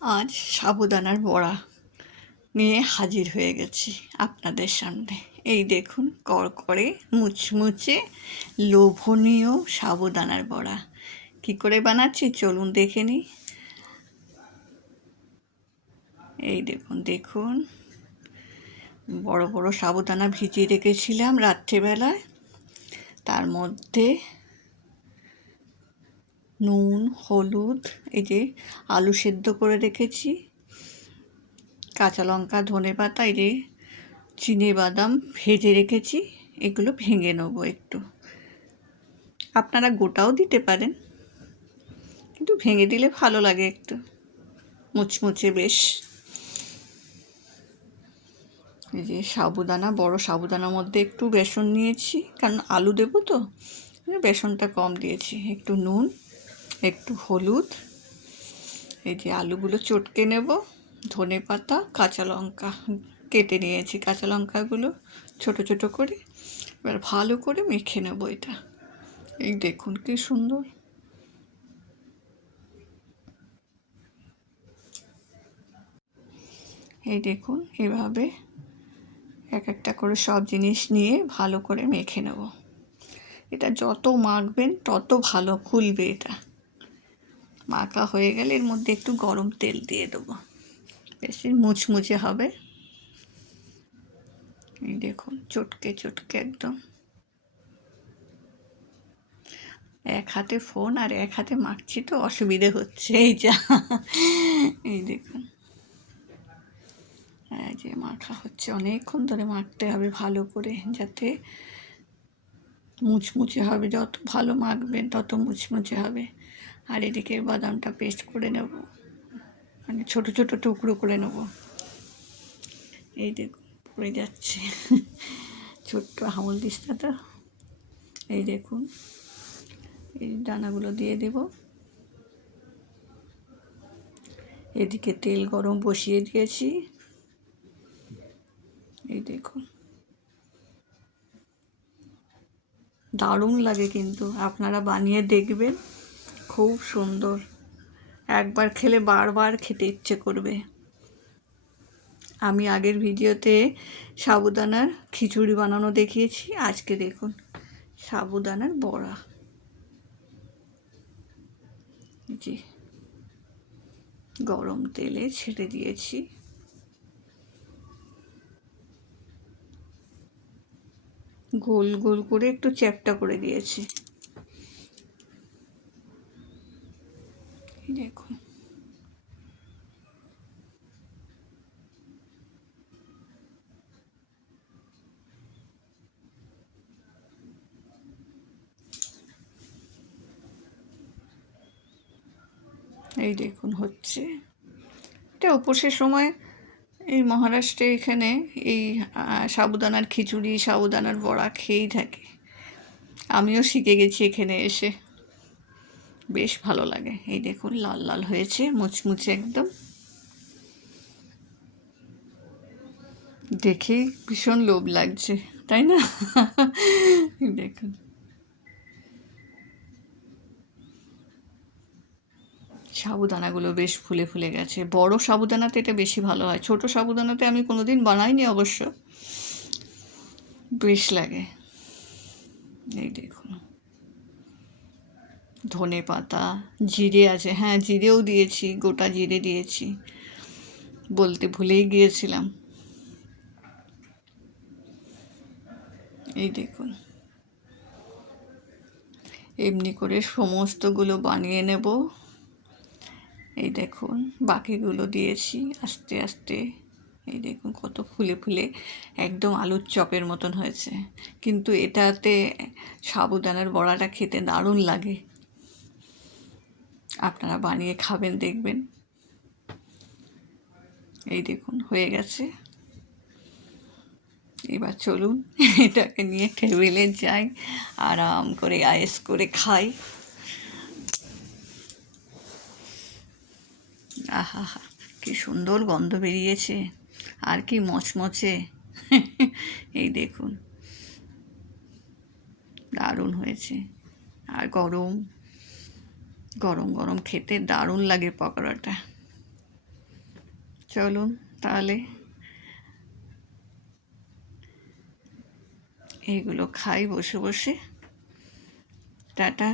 আজ সাবুদানার বড়া নিয়ে হাজির হয়ে গেছি আপনাদের সামনে। এই দেখুন, কড়কড়ে মুচমুচে লোভনীয় সাবুদানার বড়া কি করে বানাচ্ছি চলুন দেখে নিই। এই দেখুন দেখুন, বড় বড় সাবুদানা ভিজিয়ে রেখেছিলাম রাত্রেবেলায়। তার মধ্যে নুন, হলুদ, এই যে আলু সেদ্ধ করে রেখেছি, কাঁচা লঙ্কা, ধনেপাতা, এই যে চিনেবাদাম ভেজে রেখেছি। এগুলো ভেঙে নেবো একটু। আপনারা গোটাও দিতে পারেন, কিন্তু ভেঙে দিলে ভালো লাগে, একটু মুচমুচে বেশ। এই যে সাবুদানা, বড় সাবুদানার মধ্যে একটু বেসন নিয়েছি, কারণ আলু দেবো তো, বেসনটা কম দিয়েছি। একটু নুন, একটু হলুদ, এই যে আলুগুলো চটকে নেব, ধনেপাতা, কাঁচা লঙ্কা কেটে নিয়েছি, কাঁচা লঙ্কাগুলো ছোট ছোট করে। এবার ভালো করে মেখে নেব এটা। এই দেখুন কি সুন্দর। এই দেখুন, এভাবে এক একটা করে সব জিনিস নিয়ে ভালো করে মেখে নেব। এটা যত মাখবেন তত ভালো ফুলবে এটা। মাখা হয়ে গেলে এর মধ্যে একটু গরম তেল দিয়ে দেবো, বেশি মুচমুচে হবে। এই দেখুন, চটকে চটকে একদম। এক হাতে ফোন আর এক হাতে মাখছি তো অসুবিধে হচ্ছে। এই যা, এই দেখুন, এই যে মাখা হচ্ছে, অনেকক্ষণ ধরে মাখতে হবে ভালো করে, যাতে মুচমুচে হবে। যত ভালো মাখবেন তত মুচমুচে হবে। আর এদিকে বাদামটা পেস্ট করে নেব, মানে ছোট ছোট টুকরো করে নেব। এই দেখুন পড়ে যাচ্ছে, ছোট্ট হামল দিস্তাটা। এই দেখুন, এই দানাগুলো দিয়ে দেব। এদিকে তেল গরম বসিয়ে দিয়েছি। এই দেখুন, দারুণ লাগে, কিন্তু আপনারা বানিয়ে দেখবেন, খুব সুন্দর। একবার খেলে বারবার খেতে ইচ্ছে করবে। আমি আগের ভিডিওতে সাবুদানার খিচুড়ি বানানো দেখিয়েছি, আজকে দেখুন সাবুদানার বড়া। জি, গরম তেলে ছেড়ে দিয়েছি। গোল গোল করে একটু চ্যাপ্টা করে দিয়েছি। দেখুন, এই দেখুন হচ্ছে। এটা উপোসের সময় এই মহারাষ্ট্রে এখানে এই সাবুদানার খিচুড়ি, সাবুদানার বড়া খেয়েই থাকে। আমিও শিখে গেছি এখানে এসে, বেশ ভালো লাগে। এই দেখুন লাল লাল হয়েছে, মুচমুচে একদম, দেখেই ভীষণ লোভ লাগছে, তাই না? দেখুন, সাবুদানাগুলো বেশ ফুলে ফুলে গেছে। বড় সাবুদানাতে এটা বেশি ভালো হয়, ছোট সাবুদানাতে আমি কোনোদিন বানাইনি অবশ্য, বেশ লাগে। এই দেখুন, ধনে পাতা, জিরে আছে, হ্যাঁ জিরেও দিয়েছি, গোটা জিরে দিয়েছি, বলতে ভুলেই গিয়েছিলাম। এই দেখুন, এমনি করে সমস্তগুলো বানিয়ে নেব। এই দেখুন, বাকিগুলো দিয়েছি আস্তে আস্তে। এই দেখুন কত ফুলে ফুলে একদম আলুর চপের মতন হয়েছে। কিন্তু এটাতে সাবুদানার বড়াটা খেতে দারুণ লাগে। আপনারা বানিয়ে খাবেন দেখবেন। এই দেখুন হয়ে গেছে। এবার চলুন এটাকে নিয়ে টেবিলে যাই, আরাম করে আয়েস করে খাই। আহা হা, কি সুন্দর গন্ধ বেরিয়েছে, আর কি মচমচে। এই দেখুন, দারুণ হয়েছে। আর গরম গরম গরম খেতে দারুণ লাগে পকোড়াটা। চলুন তাহলে এইগুলো খাই বসে বসে। টাটা।